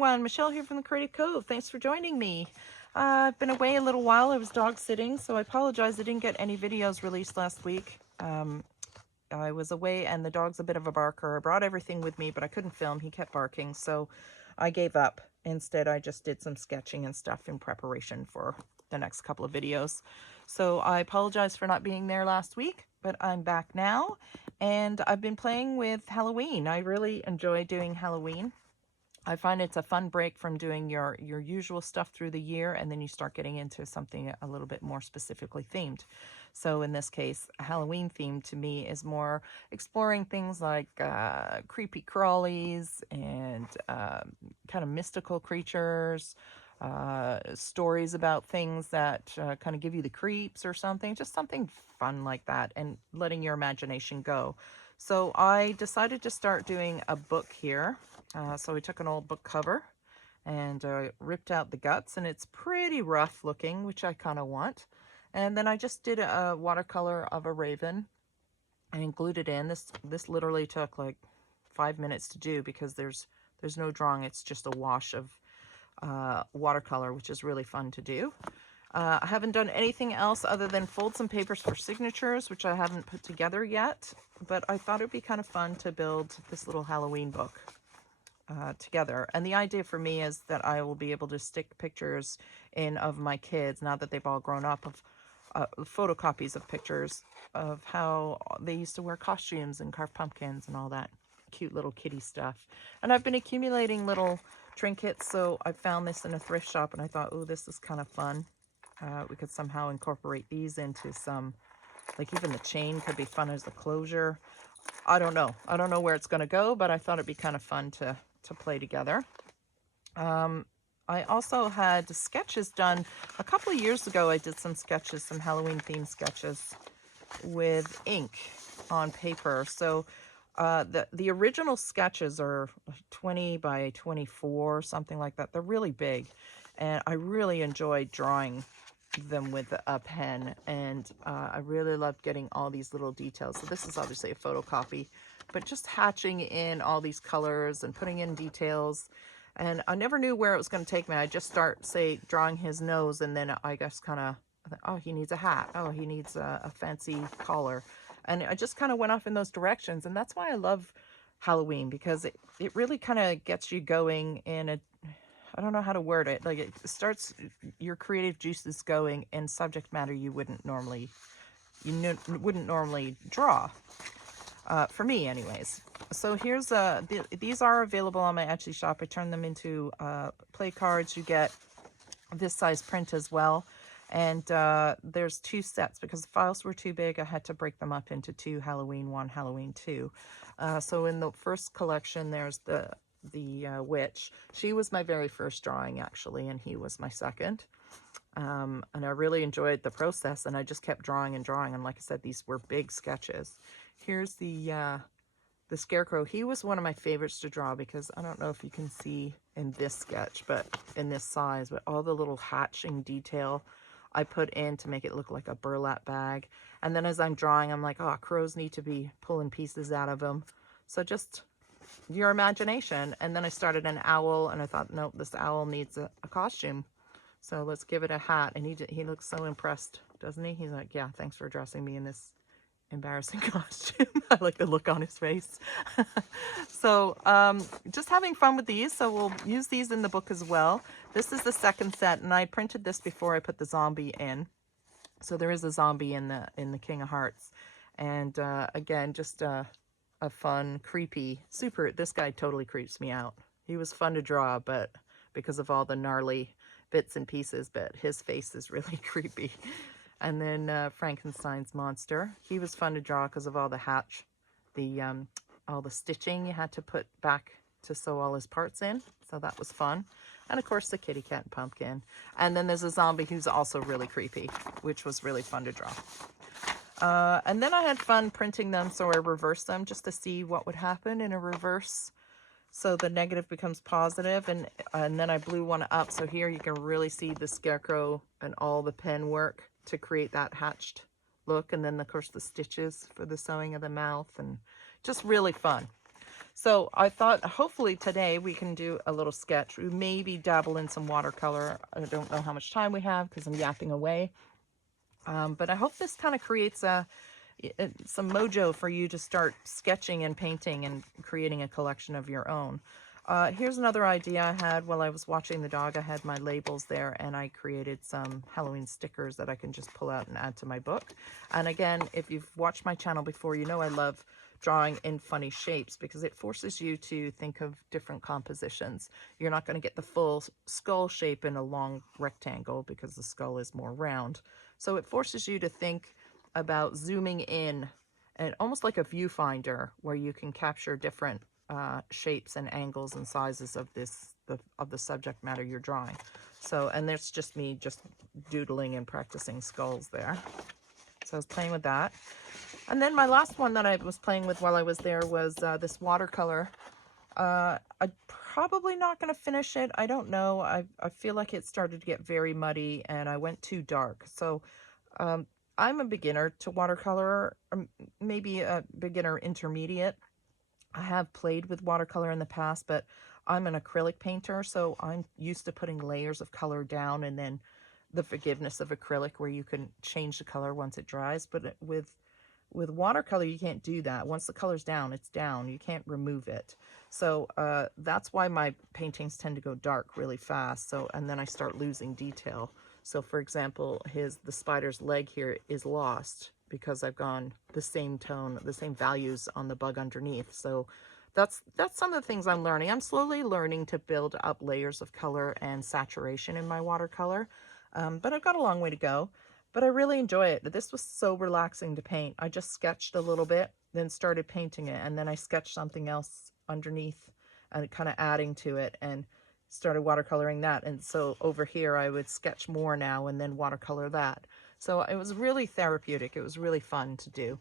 everyone, Michelle here from the Creative Cove. Thanks for joining me. I've been away a little while. I was dog sitting, so I apologize I didn't get any videos released last week. I was away and the dog's a bit of a barker. I brought everything with me, but I couldn't film. He kept barking, so I gave up. Instead, I just did some sketching and stuff in preparation for the next couple of videos. So I apologize for not being there last week, but I'm back now, and I've been playing with Halloween. I really enjoy doing Halloween. I find it's a fun break from doing your usual stuff through the year, and then you start getting into something a little bit more specifically themed. So in this case, a Halloween theme to me is more exploring things like creepy crawlies and kind of mystical creatures, stories about things that kind of give you the creeps or something, just something fun like that, and letting your imagination go. So I decided to start doing a book here. So we took an old book cover and ripped out the guts, and it's pretty rough looking, which I kind of want. And then I just did a watercolor of a raven and glued it in. This literally took like 5 minutes to do because there's no drawing. It's just a wash of watercolor, which is really fun to do. I haven't done anything else other than fold some papers for signatures, which I haven't put together yet, but I thought it'd be kind of fun to build this little Halloween book together. And the idea for me is that I will be able to stick pictures in of my kids, now that they've all grown up, of photocopies of pictures of how they used to wear costumes and carve pumpkins and all that cute little kitty stuff. And I've been accumulating little trinkets, so I found this in a thrift shop and I thought, oh, this is kind of fun. We could somehow incorporate these into some, like even the chain could be fun as a closure. I don't know where it's going to go, but I thought it'd be kind of fun to play together. I also had sketches done a couple of years ago. I did some sketches, some Halloween themed sketches with ink on paper. So the original sketches are 20 by 24, something like that. They're really big, and I really enjoyed drawing them with a pen, and I really loved getting all these little details. So this is obviously a photocopy, but just hatching in all these colors and putting in details. And I never knew where it was going to take me. I just start, say, drawing his nose, and then I guess kind of, oh, he needs a hat. Oh, he needs a fancy collar. And I just kind of went off in those directions. And that's why I love Halloween, because it really kind of gets you going in a, I don't know how to word it. Like, it starts your creative juices going in subject matter you wouldn't normally draw. For me anyways. So here's these are available on my Etsy shop. I turned them into play cards. You get this size print as well, and there's 2 sets because the files were too big. I had to break them up into 2, Halloween 1, Halloween 2. So in the first collection, there's the witch. She was my very first drawing, actually, and he was my second. And I really enjoyed the process, and I just kept drawing and drawing. And like I said, these were big sketches. Here's the scarecrow. He was one of my favorites to draw because I don't know if you can see in this sketch, but in this size, but all the little hatching detail I put in to make it look like a burlap bag. And then as I'm drawing, I'm like, oh, crows need to be pulling pieces out of them. So just your imagination. And then I started an owl, and I thought, nope, this owl needs a costume. So let's give it a hat. And he looks so impressed, doesn't he? He's like, yeah, thanks for dressing me in this embarrassing costume. I like the look on his face. So just having fun with these. So we'll use these in the book as well. This is the second set, and I printed this before I put the zombie in. So there is a zombie in the King of Hearts. And again, just a fun, creepy, this guy totally creeps me out. He was fun to draw, but because of all the gnarly bits and pieces, but his face is really creepy. And then Frankenstein's monster. He was fun to draw because of all the all the stitching you had to put back to sew all his parts in. So that was fun. And of course the kitty cat and pumpkin. And then there's a zombie who's also really creepy, which was really fun to draw. And then I had fun printing them, so I reversed them just to see what would happen in a reverse. So the negative becomes positive, and then I blew one up. So here you can really see the scarecrow and all the pen work to create that hatched look. And then of course the stitches for the sewing of the mouth, and just really fun. So I thought hopefully today we can do a little sketch. We maybe dabble in some watercolor. I don't know how much time we have because I'm yapping away. But I hope this kind of creates some mojo for you to start sketching and painting and creating a collection of your own. Here's another idea I had while I was watching the dog. I had my labels there and I created some Halloween stickers that I can just pull out and add to my book. And again, if you've watched my channel before, you know I love drawing in funny shapes because it forces you to think of different compositions. You're not going to get the full skull shape in a long rectangle because the skull is more round. So it forces you to think about zooming in and almost like a viewfinder where you can capture different shapes and angles and sizes of the subject matter you're drawing. So, and there's just me just doodling and practicing skulls there. So I was playing with that. And then my last one that I was playing with while I was there was this watercolor. I'm probably not going to finish it. I don't know. I feel like it started to get very muddy and I went too dark. So I'm a beginner to watercolor, maybe a beginner intermediate. I have played with watercolor in the past, but I'm an acrylic painter, so I'm used to putting layers of color down and then the forgiveness of acrylic where you can change the color once it dries. But with watercolor, you can't do that. Once the color's down, it's down. You can't remove it. So that's why my paintings tend to go dark really fast. So, and then I start losing detail. So for example, the spider's leg here is lost because I've gone the same tone, the same values on the bug underneath. So that's some of the things I'm learning. I'm slowly learning to build up layers of color and saturation in my watercolor. But I've got a long way to go. But I really enjoy it. This was so relaxing to paint. I just sketched a little bit, then started painting it, and then I sketched something else underneath and kind of adding to it and started watercoloring that. And so over here I would sketch more now and then watercolor that. So it was really therapeutic. It was really fun to do.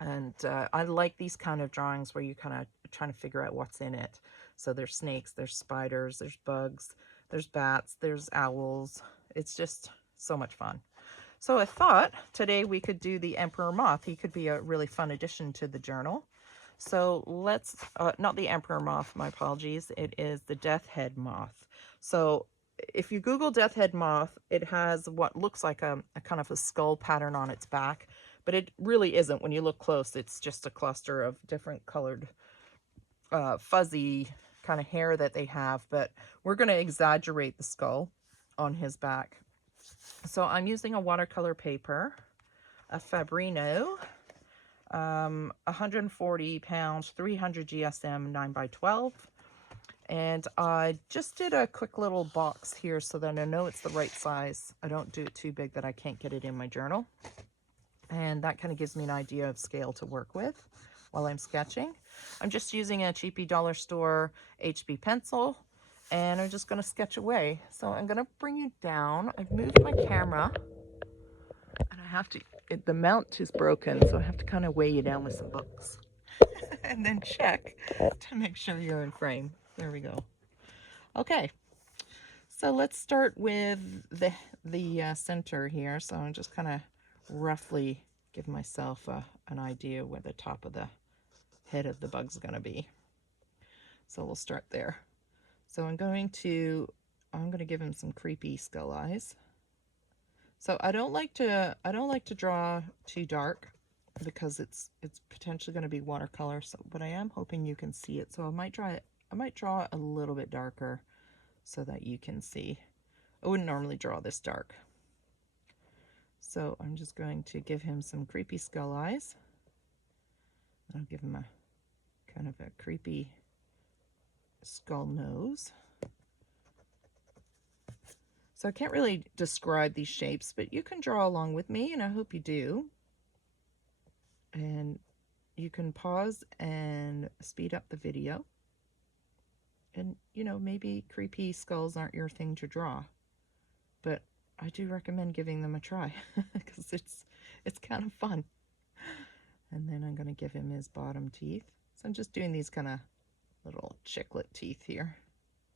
And I like these kind of drawings where you kind of trying to figure out what's in it. So there's snakes, there's spiders, there's bugs, there's bats, there's owls. It's just so much fun. So I thought today we could do the Emperor Moth. He could be a really fun addition to the journal. So let's, not the Emperor Moth, my apologies. It is the Death Head Moth. So if you Google Death Head Moth, it has what looks like a kind of a skull pattern on its back, but it really isn't. When you look close, it's just a cluster of different colored fuzzy kind of hair that they have, but we're going to exaggerate the skull on his back. So I'm using a watercolor paper, a Fabrino, 140 pounds, 300 GSM, 9x12. And I just did a quick little box here so that I know it's the right size. I don't do it too big that I can't get it in my journal. And that kind of gives me an idea of scale to work with while I'm sketching. I'm just using a cheapy dollar store HB pencil. And I'm just going to sketch away. So I'm going to bring you down. I've moved my camera. And I have to, the mount is broken, so I have to kind of weigh you down with some books. And then check to make sure you're in frame. There we go. Okay. So let's start with the center here. So I'm just kind of roughly give myself an idea where the top of the head of the bug's going to be. So we'll start there. So I'm going to give him some creepy skull eyes. So I don't like to draw too dark because it's potentially going to be watercolor. So, but I am hoping you can see it. So I might draw it a little bit darker so that you can see. I wouldn't normally draw this dark. So I'm just going to give him some creepy skull eyes. I'll give him a kind of a creepy skull nose. So I can't really describe these shapes, but you can draw along with me, and I hope you do. And you can pause and speed up the video. And, you know, maybe creepy skulls aren't your thing to draw, but I do recommend giving them a try because it's kind of fun. And then I'm going to give him his bottom teeth. So I'm just doing these kind of little chiclet teeth here,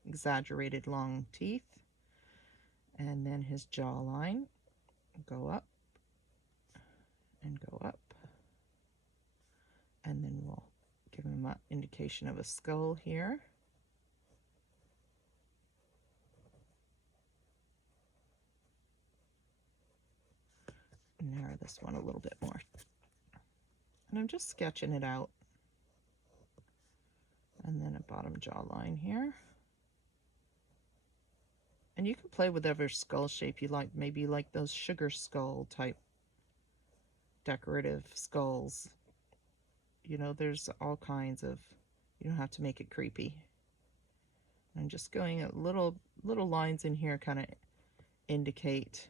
exaggerated long teeth. And then his jawline, go up and go up. And then we'll Give him an indication of a skull here. Narrow this one a little bit more. And I'm just sketching it out. And then a bottom jawline here. And you can play with whatever skull shape you like. Maybe like those sugar skull type decorative skulls. You know, there's all kinds of, you don't have to make it creepy. I'm just going at little lines in here, kind of indicate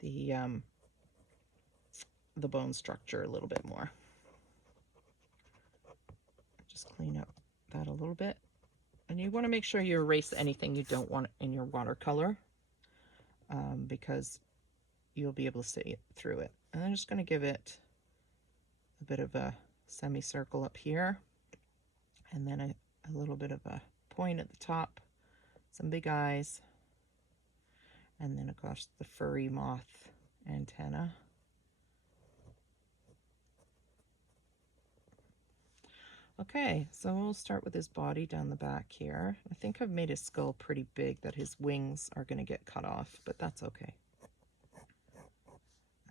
the bone structure a little bit more. Just clean up that a little bit. And you want to make sure you erase anything you don't want in your watercolor, because you'll be able to see it through it. And I'm just going to give it a bit of a semicircle up here, and then a little bit of a point at the top, some big eyes, and then of course the furry moth antenna. Okay, so we'll start with his body down the back here. I think I've made his skull pretty big that his wings are going to get cut off, but that's okay.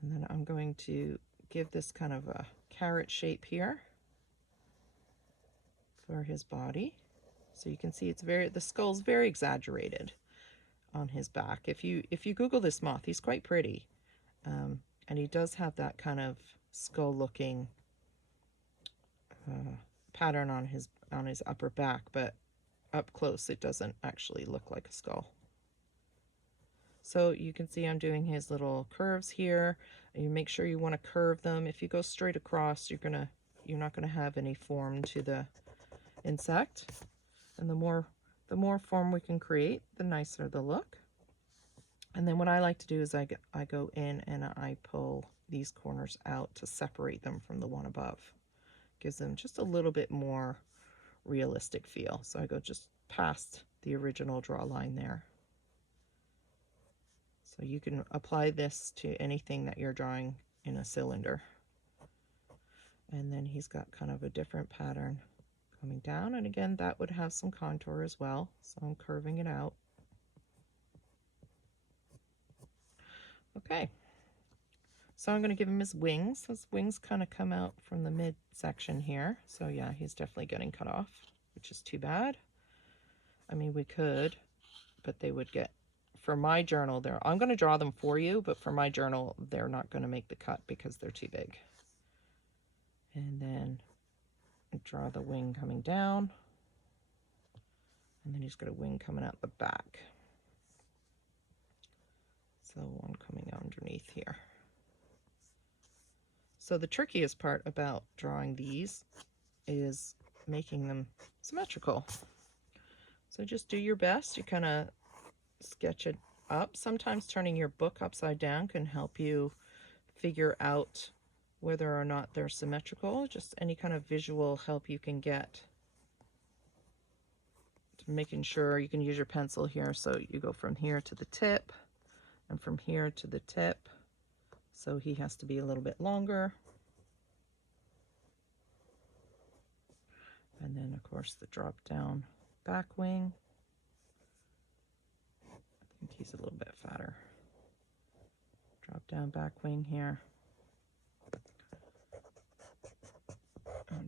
And then I'm going to give this kind of a carrot shape here for his body. So you can see it's the skull's very exaggerated on his back. If you Google this moth, he's quite pretty. And he does have that kind of skull looking pattern on his upper back, but up close it doesn't actually look like a skull. So you can see I'm doing his little curves here. You make sure you want to curve them. If you go straight across, you're not gonna have any form to the insect. And the more form we can create, the nicer the look. And then what I like to do is I go in and I pull these corners out to separate them from the one above. Gives them just a little bit more realistic feel. So I go just past the original draw line there. So you can apply this to anything that you're drawing in a cylinder. And then he's got kind of a different pattern coming down, and again that would have some contour as well, so I'm curving it out. Okay, so I'm going to give him his wings. His wings kind of come out from the mid section here, so yeah, he's definitely getting cut off, which is too bad. I mean, we could, but they would get, for my journal there, I'm going to draw them for you, but for my journal they're not going to make the cut because they're too big. And then draw the wing coming down, and then he's got a wing coming out the back. So one coming out underneath here. So the trickiest part about drawing these is making them symmetrical. So just do your best. You kind of sketch it up. Sometimes turning your book upside down can help you figure out whether or not they're symmetrical. Just any kind of visual help you can get to making sure. You can use your pencil here, so you go from here to the tip and from here to the tip, so he has to be a little bit longer. And then of course the drop down back wing, I think he's a little bit fatter. Drop down back wing here.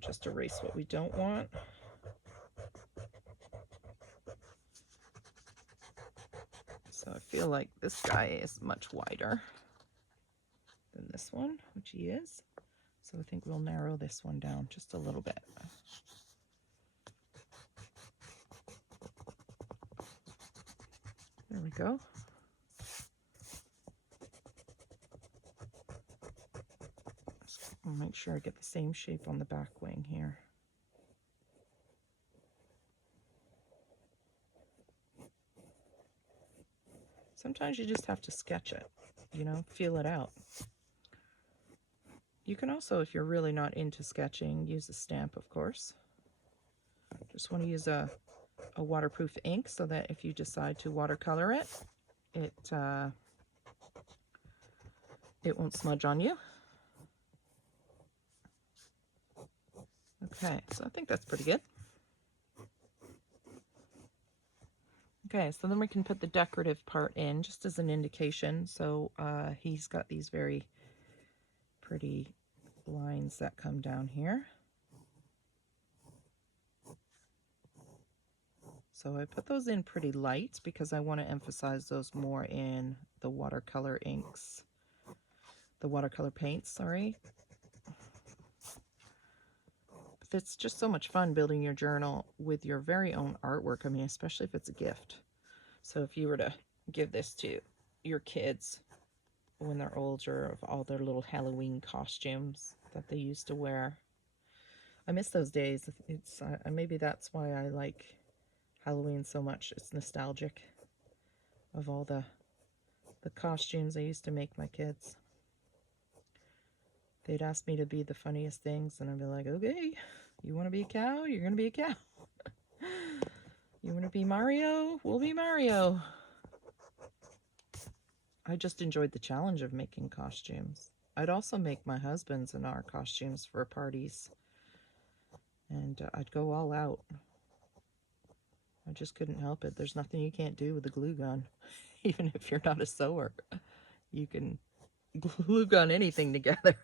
Just erase what we don't want. So I feel like this guy is much wider than this one, which he is. So I think we'll narrow this one down just a little bit. There we go. I'll make sure I get the same shape on the back wing here. Sometimes you just have to sketch it, you know, feel it out. You can also, if you're really not into sketching, use a stamp, of course. Just want to use a waterproof ink so that if you decide to watercolor it, it won't smudge on you. Okay, so I think that's pretty good. Okay, so then we can put the decorative part in just as an indication. So he's got these very pretty lines that come down here. So I put those in pretty light because I want to emphasize those more in the watercolor inks, the watercolor paints, sorry. But it's just so much fun building your journal with your very own artwork. I mean, especially if it's a gift. So if you were to give this to your kids when they're older, of all their little Halloween costumes that they used to wear. I miss those days. It's maybe that's why I like Halloween so much. It's nostalgic of all the costumes I used to make my kids. They'd ask me to be the funniest things, and I'd be like, okay, you want to be a cow? You're going to be a cow. You want to be Mario? We'll be Mario. I just enjoyed the challenge of making costumes. I'd also make my husband's and our costumes for parties, and I'd go all out. I just couldn't help it. There's nothing you can't do with a glue gun. Even if you're not a sewer, you can glue gun anything together.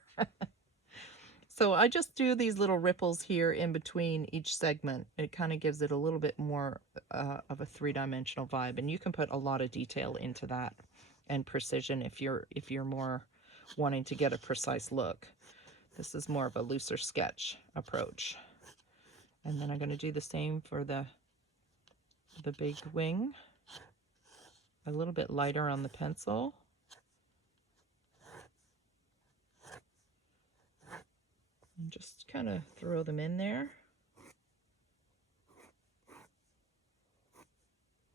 So I just do these little ripples here in between each segment. It kind of gives it a little bit more of a three-dimensional vibe, and you can put a lot of detail into that and precision if you're more wanting to get a precise look. This is more of a looser sketch approach. And then I'm going to do the same for the big wing. A little bit lighter on the pencil. And just kind of throw them in there.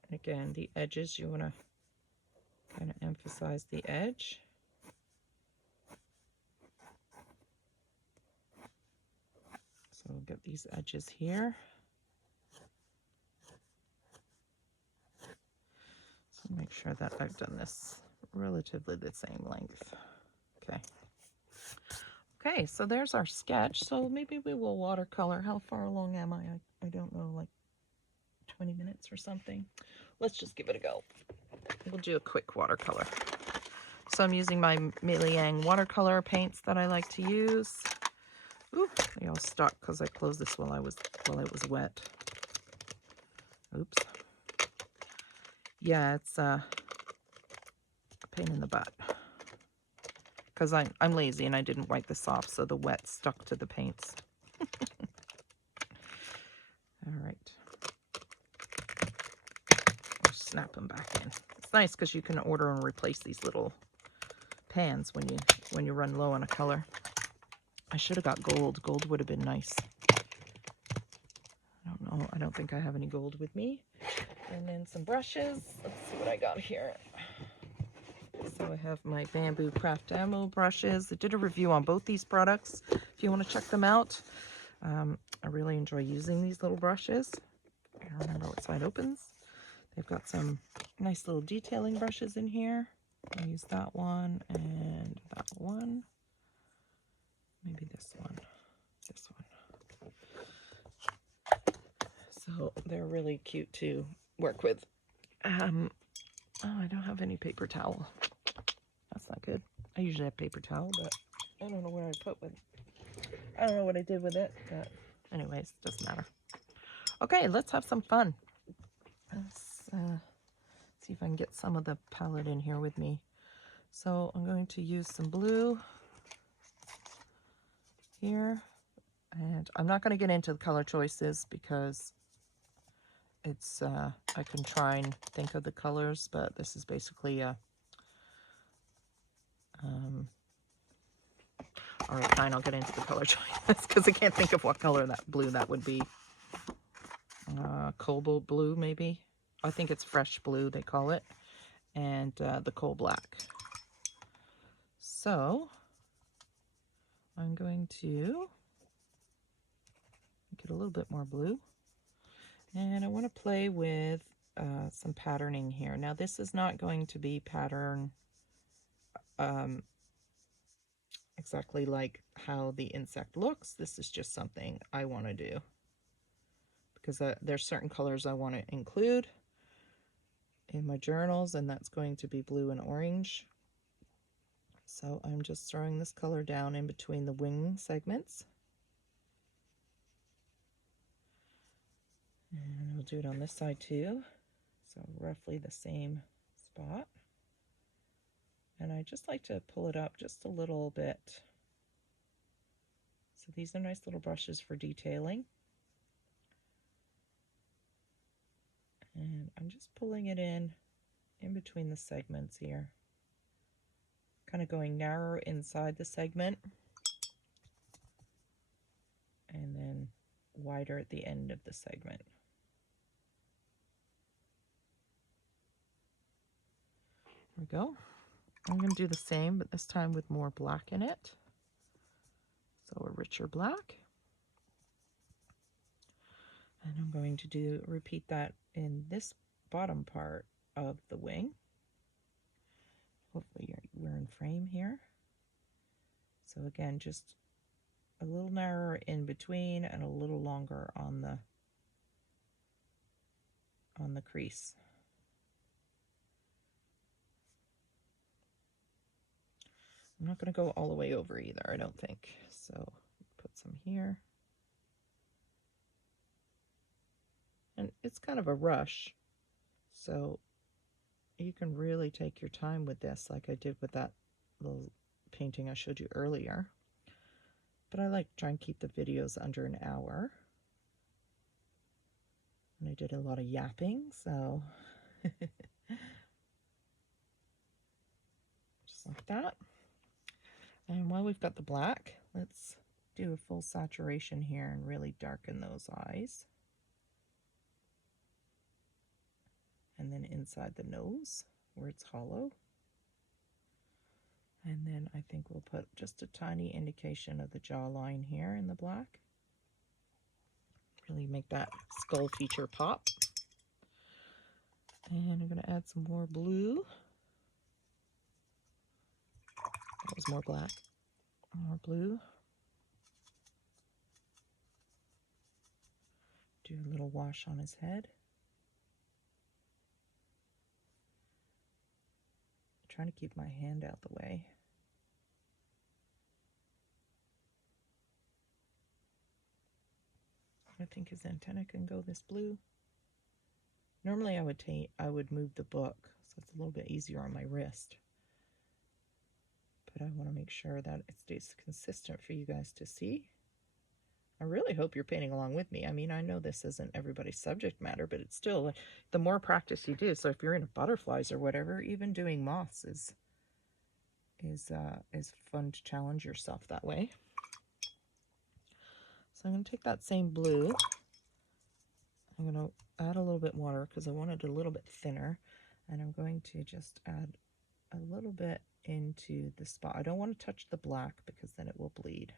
And again, the edges, you want to kind of emphasize the edge. So we'll get these edges here. So make sure that I've done this relatively the same length. Okay. Okay, so there's our sketch. So maybe we will watercolor. How far along am I? I don't know, like 20 minutes or something. Let's just give it a go. We'll do a quick watercolor. So I'm using my Michele watercolor paints that I like to use. Ooh, they all stuck because I closed this while it was wet. Oops. Yeah, it's a pain in the butt because I'm lazy and I didn't wipe this off, so the wet stuck to the paints. All right. I'll snap them back in. It's nice because you can order and replace these little pans when you run low on a color. I should have got gold. Gold would have been nice. I don't know. I don't think I have any gold with me. And then some brushes. Let's see what I got here. So I have my bamboo craft ammo brushes. I did a review on both these products if you want to check them out. I really enjoy using these little brushes. I don't remember what side opens. They've got some nice little detailing brushes in here. I'll use that one and that one. Maybe this one. This one. So they're really cute to work with. Oh, I don't have any paper towel. That's not good. I usually have paper towel, but I don't know where I put with. I don't know what I did with it, but anyways, doesn't matter. Okay, let's have some fun. Let's see if I can get some of the palette in here with me. So I'm going to use some blue here, and I'm not going to get into the color choices because it's I can try and think of the colors, but this is basically a all right, fine, I'll get into the color choices because I can't think of what color that blue that would be. Cobalt blue, maybe. I think it's fresh blue, they call it. And the coal black. So I'm going to get a little bit more blue. And I want to play with some patterning here. Now this is not going to be pattern exactly like how the insect looks. This is just something I want to do because there's certain colors I want to include in my journals, and that's going to be blue and orange. So I'm just throwing this color down in between the wing segments. And we'll do it on this side too. So roughly the same spot. And I just like to pull it up just a little bit. So these are nice little brushes for detailing. And I'm just pulling it in between the segments here. Kind of going narrow inside the segment. And then wider at the end of the segment. There we go. I'm going to do the same, but this time with more black in it. So a richer black. And I'm going to repeat that in this bottom part of the wing. Hopefully we're in frame here. So again, just a little narrower in between and a little longer on the crease. I'm not going to go all the way over either, I don't think. So put some here. And it's kind of a rush, so you can really take your time with this, like I did with that little painting I showed you earlier. But I like to try and keep the videos under an hour. And I did a lot of yapping, so just like that. And while we've got the black, let's do a full saturation here and really darken those eyes. And then inside the nose where it's hollow. And then I think we'll put just a tiny indication of the jawline here in the black. Really make that skull feature pop. And I'm going to add some more blue. That was more black. More blue. Do a little wash on his head. I'm trying to keep my hand out the way. I think his antenna can go this blue. Normally I would move the book, so it's a little bit easier on my wrist. But I want to make sure that it stays consistent for you guys to see. I really hope you're painting along with me. I mean, I know this isn't everybody's subject matter, but it's still, the more practice you do. So if you're into butterflies or whatever, even doing moths is fun to challenge yourself that way. So I'm going to take that same blue. I'm going to add a little bit water because I want it a little bit thinner. And I'm going to just add a little bit into the spot. I don't want to touch the black because then it will bleed.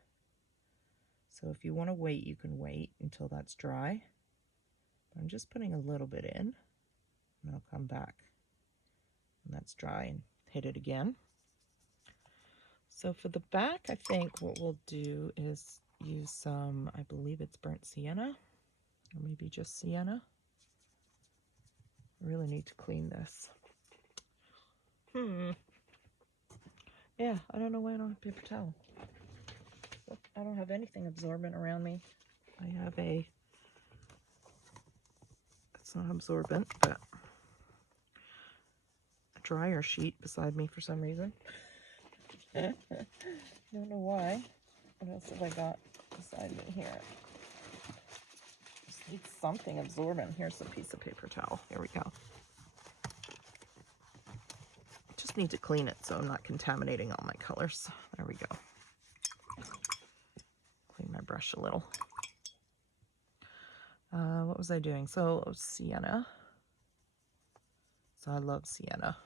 So if you want to wait, you can wait until that's dry. But I'm just putting a little bit in, and I'll come back when that's dry and hit it again. So for the back, I think what we'll do is use some, I believe it's burnt sienna, or maybe just sienna. I really need to clean this. Yeah, I don't know why I don't have paper towel. I don't have anything absorbent around me. I have it's not absorbent, but a dryer sheet beside me for some reason. I don't know why. What else have I got beside me here? Just need something absorbent. Here's a piece of paper towel. Here we go. Just need to clean it so I'm not contaminating all my colors. There we go. Clean my brush a little. What was I doing? So sienna. So I love sienna.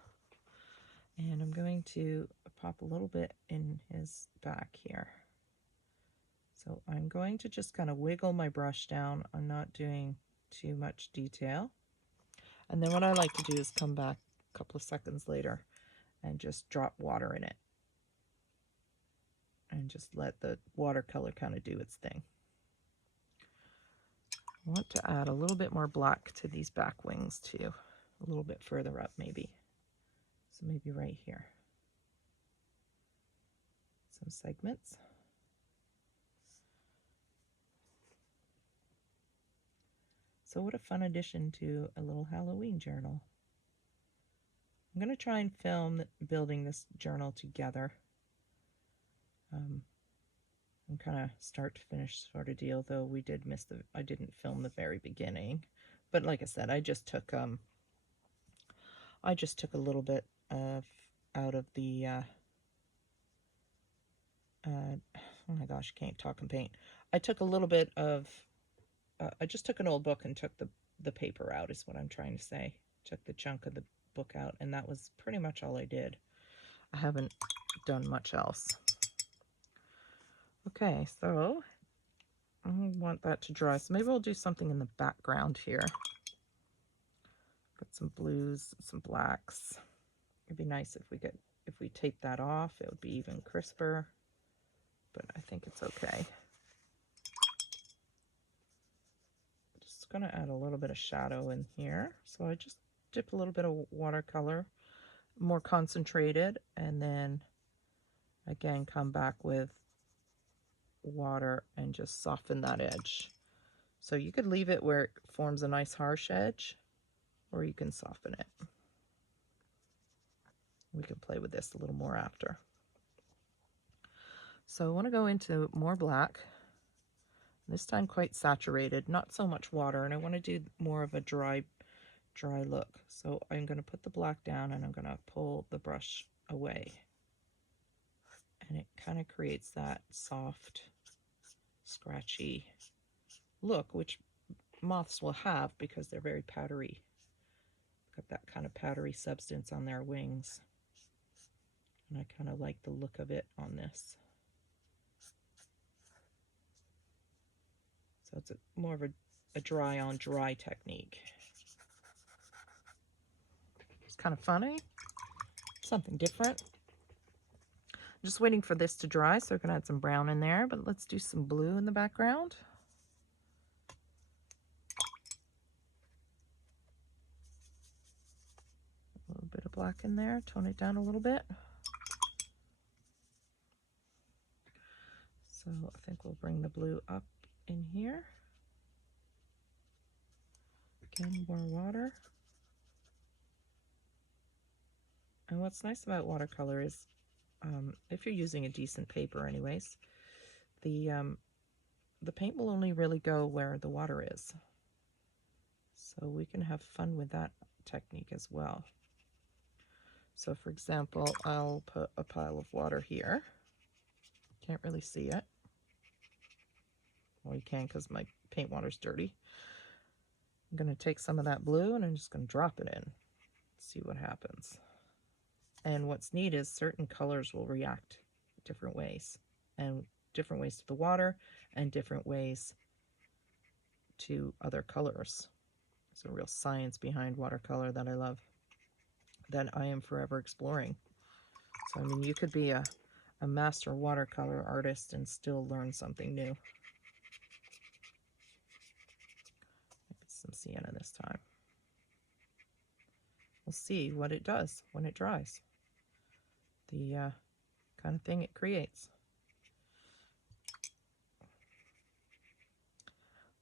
And I'm going to pop a little bit in his back here. So I'm going to just kind of wiggle my brush down. I'm not doing too much detail. And then what I like to do is come back a couple of seconds later and just drop water in it. and just let the watercolor kind of do its thing. I want to add a little bit more black to these back wings too, a little bit further up maybe. So maybe right here. Some segments. So what a fun addition to a little Halloween journal. I'm going to try and film building this journal together. Kind of start to finish sort of deal, though we did miss I didn't film the very beginning. But like I said, I just took a little bit of out of the oh my gosh, can't talk and paint. I took a little bit of I just took an old book and took the paper out, is what I'm trying to say. Took the chunk of the book out, and that was pretty much all I did. I haven't done much else. Okay, so I want that to dry, so maybe we'll do something in the background here. Got some blues, some blacks. It'd be nice if we take that off, it would be even crisper, but I think it's okay. Just gonna add a little bit of shadow in here. So I just dip a little bit of watercolor, more concentrated, and then again come back with water and just soften that edge. So you could leave it where it forms a nice harsh edge, or you can soften it. We can play with this a little more after. So I want to go into more black, this time quite saturated, not so much water, and I want to do more of a dry look. So I'm going to put the black down and I'm going to pull the brush away, and it kind of creates that soft, scratchy look, which moths will have because they're very powdery. Got that kind of powdery substance on their wings, and I kind of like the look of it on this. So it's more of a dry on dry technique. It's kind of funny, something different. I'm just waiting for this to dry, so I can add some brown in there, but let's do some blue in the background. A little bit of black in there, tone it down a little bit. So I think we'll bring the blue up in here. Again, more water. And what's nice about watercolor is, if you're using a decent paper anyways, the paint will only really go where the water is. So we can have fun with that technique as well. So for example, I'll put a pile of water here. Can't really see it. Well, you can because my paint water's dirty. I'm going to take some of that blue and I'm just going to drop it in. See what happens. And what's neat is certain colors will react different ways, and different ways to the water and different ways to other colors. There's a real science behind watercolor that I love, that I am forever exploring. So I mean, you could be a master watercolor artist and still learn something new. Maybe some sienna this time. We'll see what it does when it dries. The kind of thing it creates.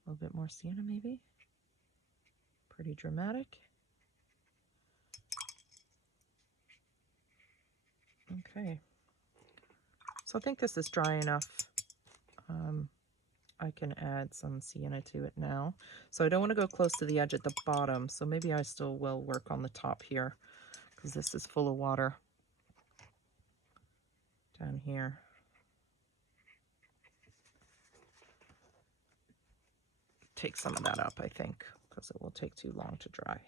A little bit more sienna maybe. Pretty dramatic. Okay. So I think this is dry enough. I can add some sienna to it now. So I don't want to go close to the edge at the bottom, so maybe I still will work on the top here, because this is full of water down here. Take some of that up, I think, because it will take too long to dry.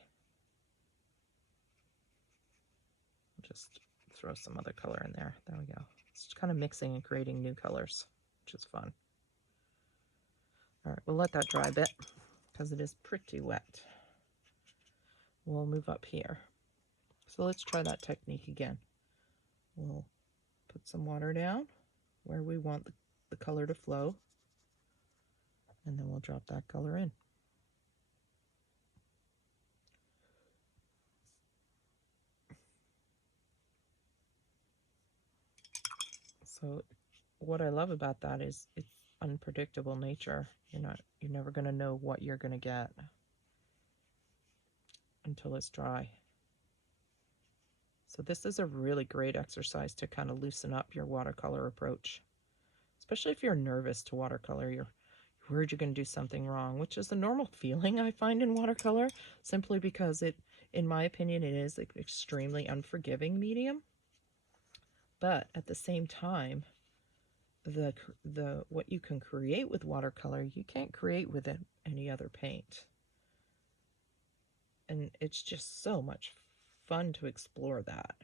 Just throw some other color in there. There we go. It's just kind of mixing and creating new colors, which is fun. All right, we'll let that dry a bit because it is pretty wet. We'll move up here. So let's try that technique again. We'll put some water down. where we want the color to flow, and then we'll drop that color in. So what I love about that is it's unpredictable nature. You're never going to know what you're going to get until it's dry. So this is a really great exercise to kind of loosen up your watercolor approach, especially if you're nervous to watercolor. You're worried you're going to do something wrong, which is a normal feeling I find in watercolor, simply because in my opinion, it is an extremely unforgiving medium. But at the same time, the what you can create with watercolor, you can't create with any other paint. And it's just so much fun to explore that.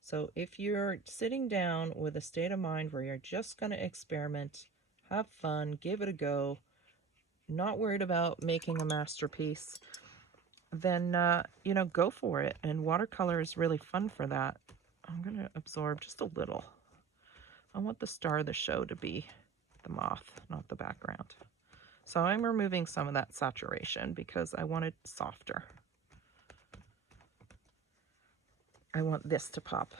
So if you're sitting down with a state of mind where you're just going to experiment, have fun, give it a go, not worried about making a masterpiece, then go for it. And watercolor is really fun for that. I'm going to absorb just a little. I want the star of the show to be the moth, not the background. So I'm removing some of that saturation because I want it softer. I want this to pop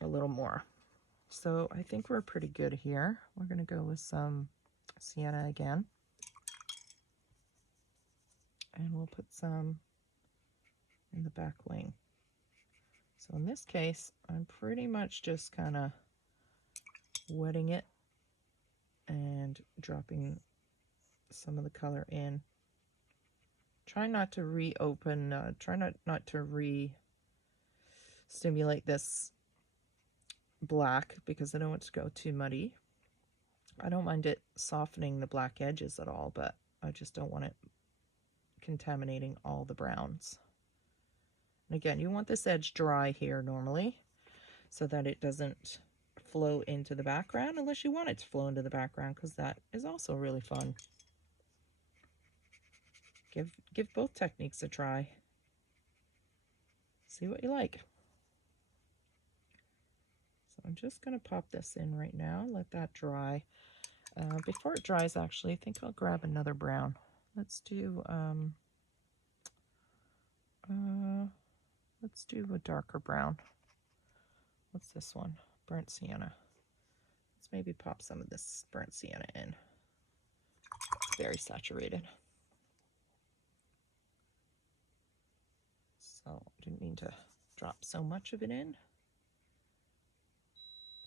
a little more. So I think we're pretty good here. We're going to go with some sienna again. And we'll put some in the back wing. So in this case, I'm pretty much just kind of wetting it and dropping some of the color in. Try not to reopen, try not to re-stimulate this black because I don't want it to go too muddy. I don't mind it softening the black edges at all, but I just don't want it contaminating all the browns. And again, you want this edge dry here normally so that it doesn't flow into the background, unless you want it to flow into the background, because that is also really fun. Give both techniques a try. See what you like. So I'm just going to pop this in right now, let that dry. Before it dries, actually, I think I'll grab another brown. Let's do a darker brown. What's this one? Burnt sienna. Let's maybe pop some of this burnt sienna in. It's very saturated. So didn't mean to drop so much of it in.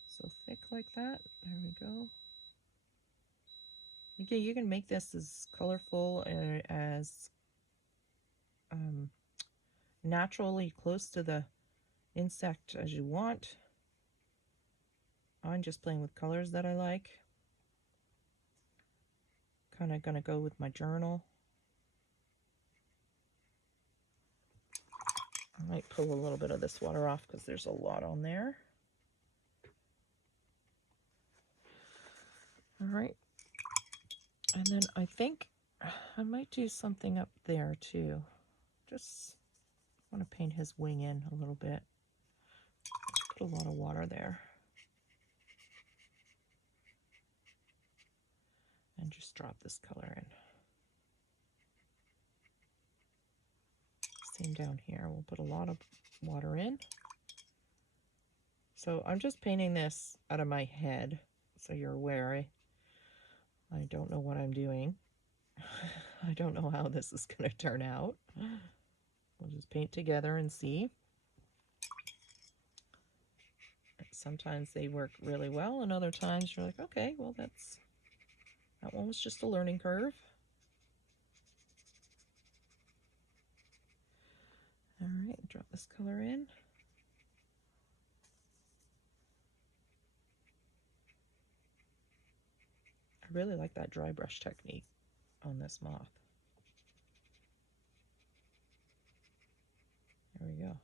So thick like that. There we go. Again, you can make this as colorful and as naturally close to the insect as you want. I'm just playing with colors that I like. Kind of gonna go with my journal. I might pull a little bit of this water off because there's a lot on there. All right. And then I think I might do something up there too. Just want to paint his wing in a little bit. Put a lot of water there. And just drop this color in. Same down here. We'll put a lot of water in. So I'm just painting this out of my head, so you're aware. I don't know what I'm doing. I don't know how this is going to turn out. We'll just paint together and see. Sometimes they work really well, and other times you're like, okay, well that one was just a learning curve. All right, drop this color in. I really like that dry brush technique on this moth. There we go.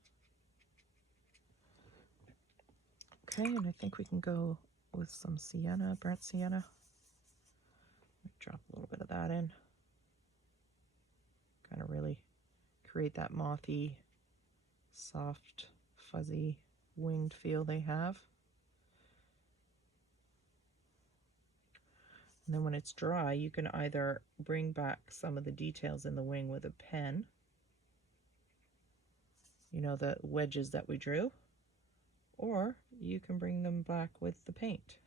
Okay, and I think we can go with some sienna, burnt sienna. Drop a little bit of that in. Kind of really create that mothy, soft, fuzzy, winged feel they have. And then when it's dry, you can either bring back some of the details in the wing with a pen, you know, the wedges that we drew, or you can bring them back with the paint.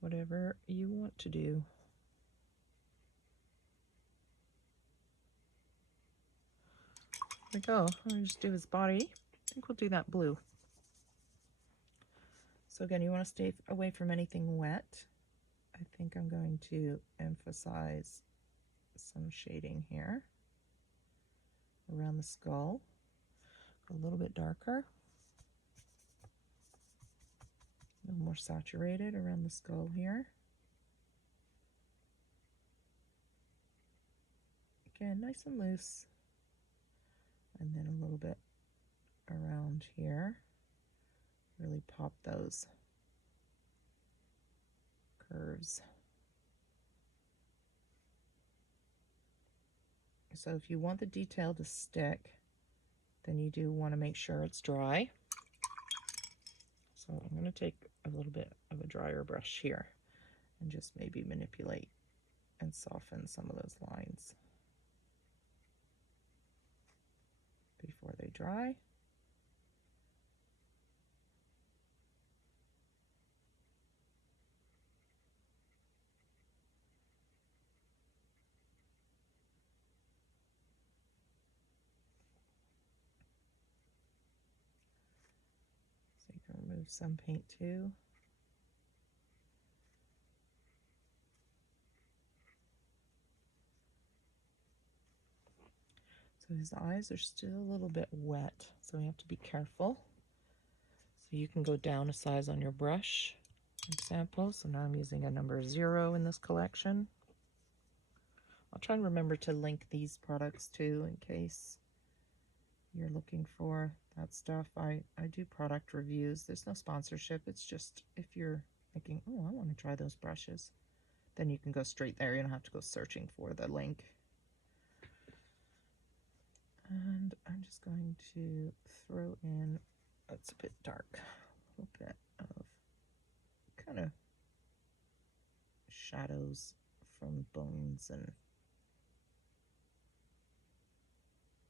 Whatever you want to do. There we go. I'll just do his body. I think we'll do that blue. So again, you want to stay away from anything wet. I think I'm going to emphasize some shading here around the skull. A little bit darker. A little more saturated around the skull here. Again, nice and loose. And then a little bit around here. Really pop those curves. So if you want the detail to stick, then you do want to make sure it's dry. So I'm going to take a little bit of a drier brush here and just maybe manipulate and soften some of those lines before they dry. So you can remove some paint too. So his eyes are still a little bit wet, so we have to be careful. So you can go down a size on your brush, for example. So now I'm using a number 0 in this collection. I'll try and remember to link these products too in case you're looking for that stuff. I do product reviews. There's no sponsorship. It's just if you're thinking, oh, I want to try those brushes, then you can go straight there. You don't have to go searching for the link. And I'm just going to throw in, it's a bit dark, a little bit of kind of shadows from bones and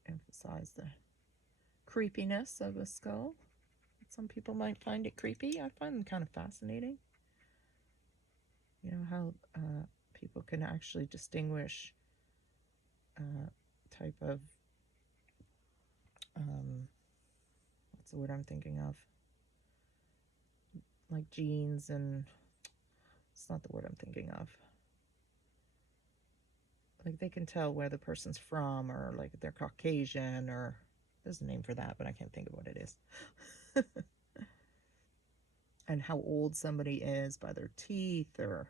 emphasize the creepiness of a skull. Some people might find it creepy. I find them kind of fascinating. You know how people can actually distinguish type of what's the word I'm thinking of? Like genes, and it's not the word I'm thinking of. Like they can tell where the person's from, or like they're Caucasian, or there's a name for that, but I can't think of what it is. And how old somebody is by their teeth, or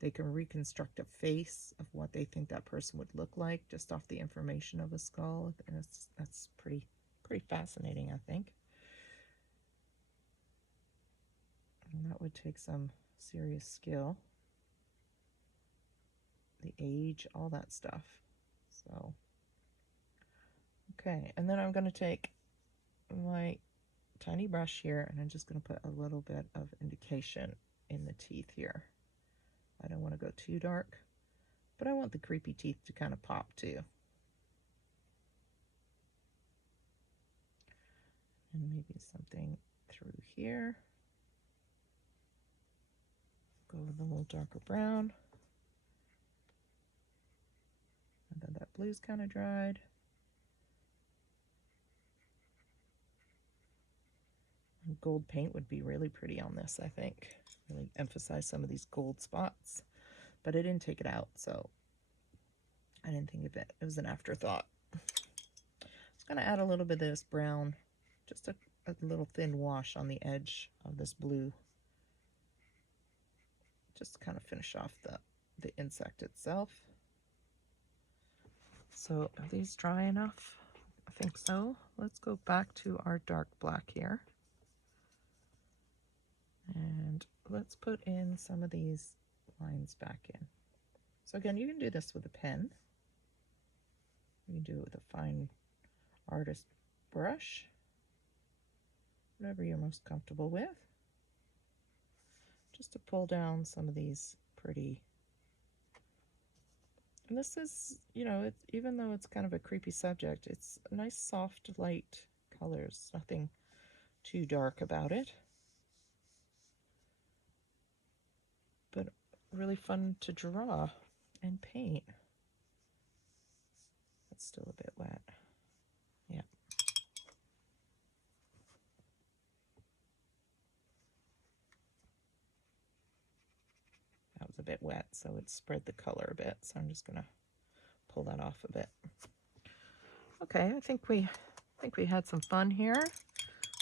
they can reconstruct a face of what they think that person would look like just off the information of a skull. And that's pretty fascinating, I think. And that would take some serious skill. The age, all that stuff. So, okay, and then I'm going to take my tiny brush here, and I'm just going to put a little bit of indication in the teeth here. I don't want to go too dark, but I want the creepy teeth to kind of pop too. And maybe something through here. Go with a little darker brown. And then that blue's kind of dried. And gold paint would be really pretty on this, I think. Really emphasize some of these gold spots. But I didn't take it out, so I didn't think of it. It was an afterthought. I'm just going to add a little bit of this brown, just a little thin wash on the edge of this blue. Just to kind of finish off the insect itself. So are these dry enough? I think so. Let's go back to our dark black here. And let's put in some of these lines back in. So again, you can do this with a pen. You can do it with a fine artist brush, whatever you're most comfortable with, just to pull down some of these pretty. And this is, you know, it's, even though it's kind of a creepy subject, it's a nice soft light colors, nothing too dark about it, but really fun to draw and paint. It's still a bit wet. Yeah. That was a bit wet, so it spread the color a bit, so I'm just gonna pull that off a bit. Okay, I think we had some fun here.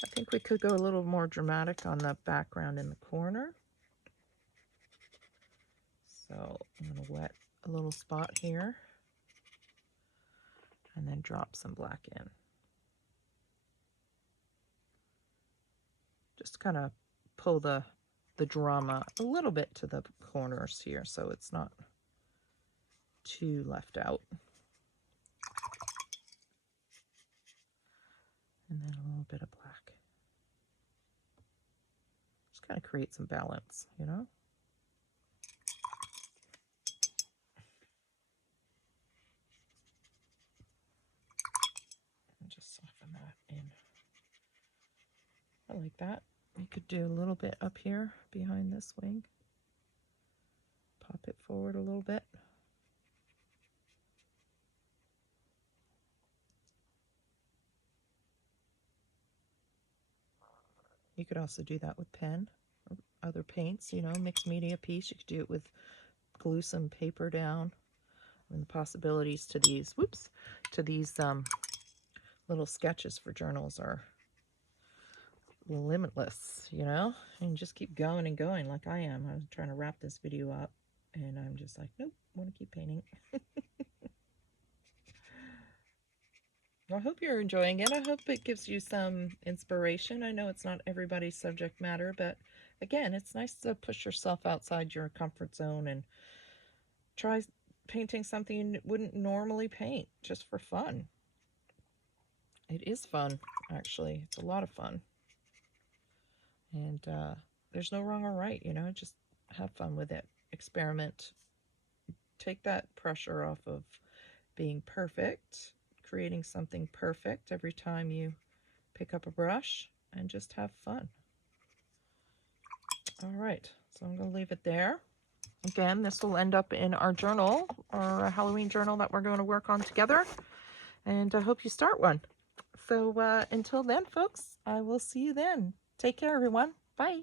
I think we could go a little more dramatic on the background in the corner. So I'm gonna wet a little spot here and then drop some black in. Just kind of pull the drama a little bit to the corners here so it's not too left out. And then a little bit of black. Just kind of create some balance, you know? And just soften that in. I like that. You could do a little bit up here behind this wing. Pop it forward a little bit. You could also do that with pen or other paints, you know, mixed media piece. You could do it with glue some paper down. And the possibilities to these, little sketches for journals are limitless, you know? And just keep going and going like I am. I'm trying to wrap this video up and I'm just like, nope, I want to keep painting. I hope you're enjoying it. I hope it gives you some inspiration. I know it's not everybody's subject matter, but again, it's nice to push yourself outside your comfort zone and try painting something you wouldn't normally paint just for fun. It is fun, actually. It's a lot of fun. And there's no wrong or right, you know, just have fun with it. Experiment. Take that pressure off of being perfect, creating something perfect every time you pick up a brush, and just have fun. All right, so I'm going to leave it there. Again, this will end up in our journal, our Halloween journal that we're going to work on together, and I hope you start one. So until then, folks, I will see you then. Take care, everyone. Bye.